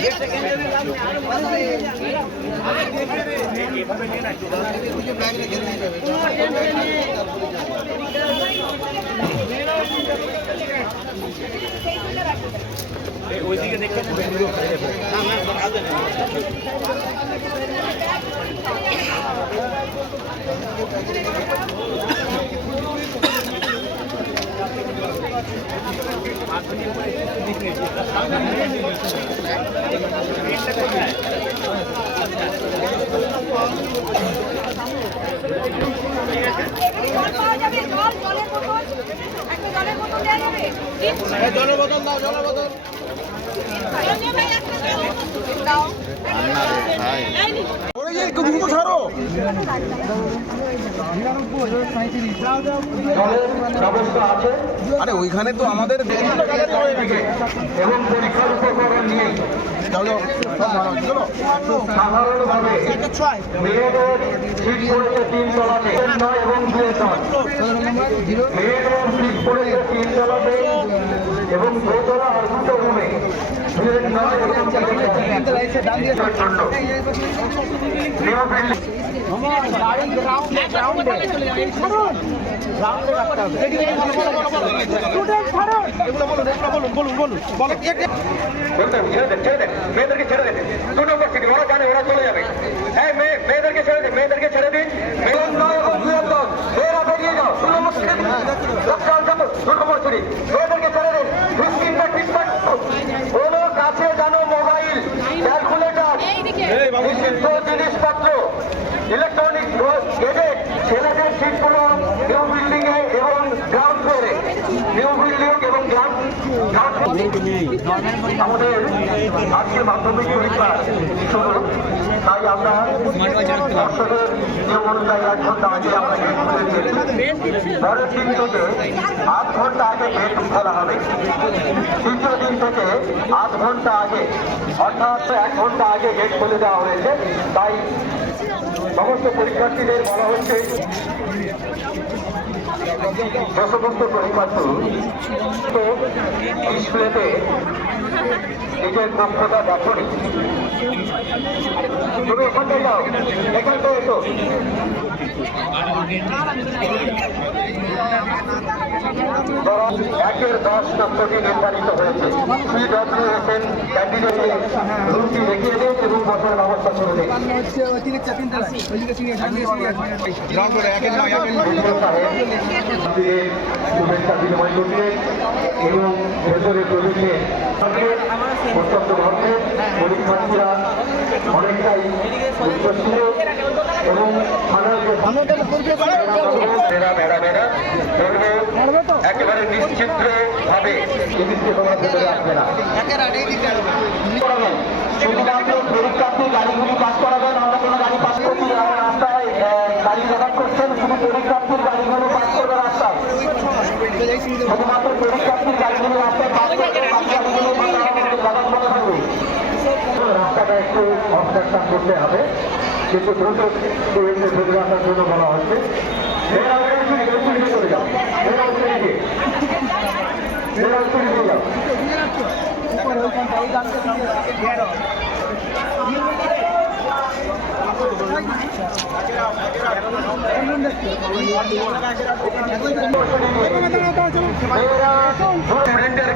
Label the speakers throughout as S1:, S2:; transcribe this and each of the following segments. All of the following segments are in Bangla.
S1: জল পাওয়া যাবে জল জলের বোতল
S2: দাও জলের বোতল
S1: রঞ্জন ভাই একটা জলের বোতল দাও
S2: রান্না রে ভাই
S1: এই নিন।
S2: আরে ওইখানে তো আমাদের
S3: এবং পরীক্ষার উপকরণ নিয়ে।
S2: যাও যাও সব ভালো চলো।
S3: সাধারণভাবে মেয়েদের সিট পড়েছে তিন তলাতে নয় এবং দুয়ের নয়। মেয়েদের সিট পড়েছে তিন তলাতে এবং দোতলা দুটো ছেড়ে দেন মেয়েদেরকে ছেড়ে দেন দু নম্বর ওরা জানে ওরা চলে যাবে হ্যাঁ মেয়ে মেয়েদেরকে ছেড়ে দিন মেয়েদেরকে ছেড়ে দিন মেয়ের বেরিয়ে যাও ছেড়ে দিন ফিফটিনটা ঠিকঠাক কোনো কাছে জানো মোবাইল ক্যালকুলেটর নিষিদ্ধ জিনিসপত্র ইলেকট্রনিক গেজেট ছেলেদের এবং আমাদের আজকে তাই আমরা দর্শকের অনুযায়ী এক ঘণ্টা আগে থেকে আধ ঘণ্টা আগে গেট খোলা হবে। তৃতীয় দিন থেকে আধ ঘণ্টা আগে, অর্থাৎ এক ঘণ্টা আগে গেট খুলে দেওয়া হয়েছে। তাই সমস্ত পরীক্ষার্থীদের বলা হচ্ছে যে সমস্ত পরীক্ষার্থী তো ডিসপ্লেতে নিজের দক্ষতা দেখনি একের দশ নির্ধারিত হয়েছে দেখিয়ে এবং বসার ব্যবস্থা করে শুভেচ্ছা বিনিময় করলেন এবং ভেতরে প্রবেশে অত্যন্ত ভদ্রে পরীক্ষার্থীরা অনেকটাই উচ্চশীল এবং একেবারে নিশ্চিন্ত ভাবে আসবে না। শুধুমাত্র পরীক্ষার্থী গাড়িগুলি করাবেন গাড়ি পাস রাস্তায় গাড়ি জোগাড় করছেন, শুধু গাড়িগুলো পাস করবে রাস্তায় শুধুমাত্র পরীক্ষার্থীর গাড়িগুলো রাস্তায় পাস করবে করতে হবে। কিন্তু দ্রুত ট্রেনে ভেতরে আসার জন্য বলা হচ্ছে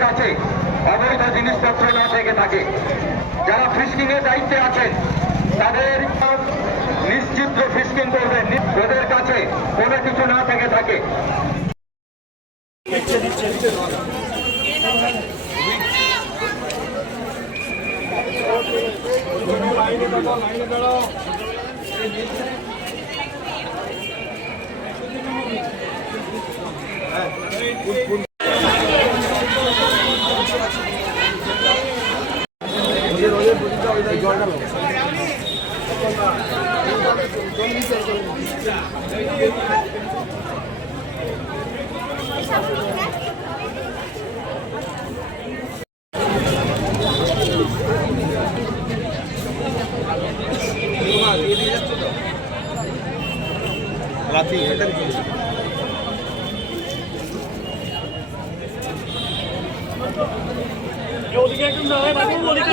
S3: কাছে অবৈধ জিনিসপত্র না থেকে থাকে। যারা ফিস্কিং এর দায়িত্বে আছেন তাদের নিশ্চিত ফিস্কিং করবেন ওদের কাছে কোনো কিছু না থেকে থাকে।
S1: রাতি
S2: এটা
S4: ওদিকে। একদম দাঁড়ায় বাকি ওদিকে।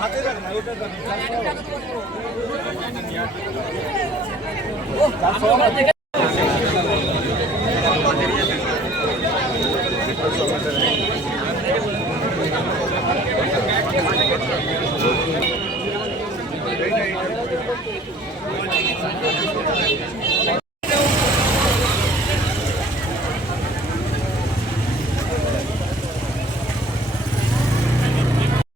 S2: হাতে
S4: রাখ না
S2: ওটা রাখ Thank you.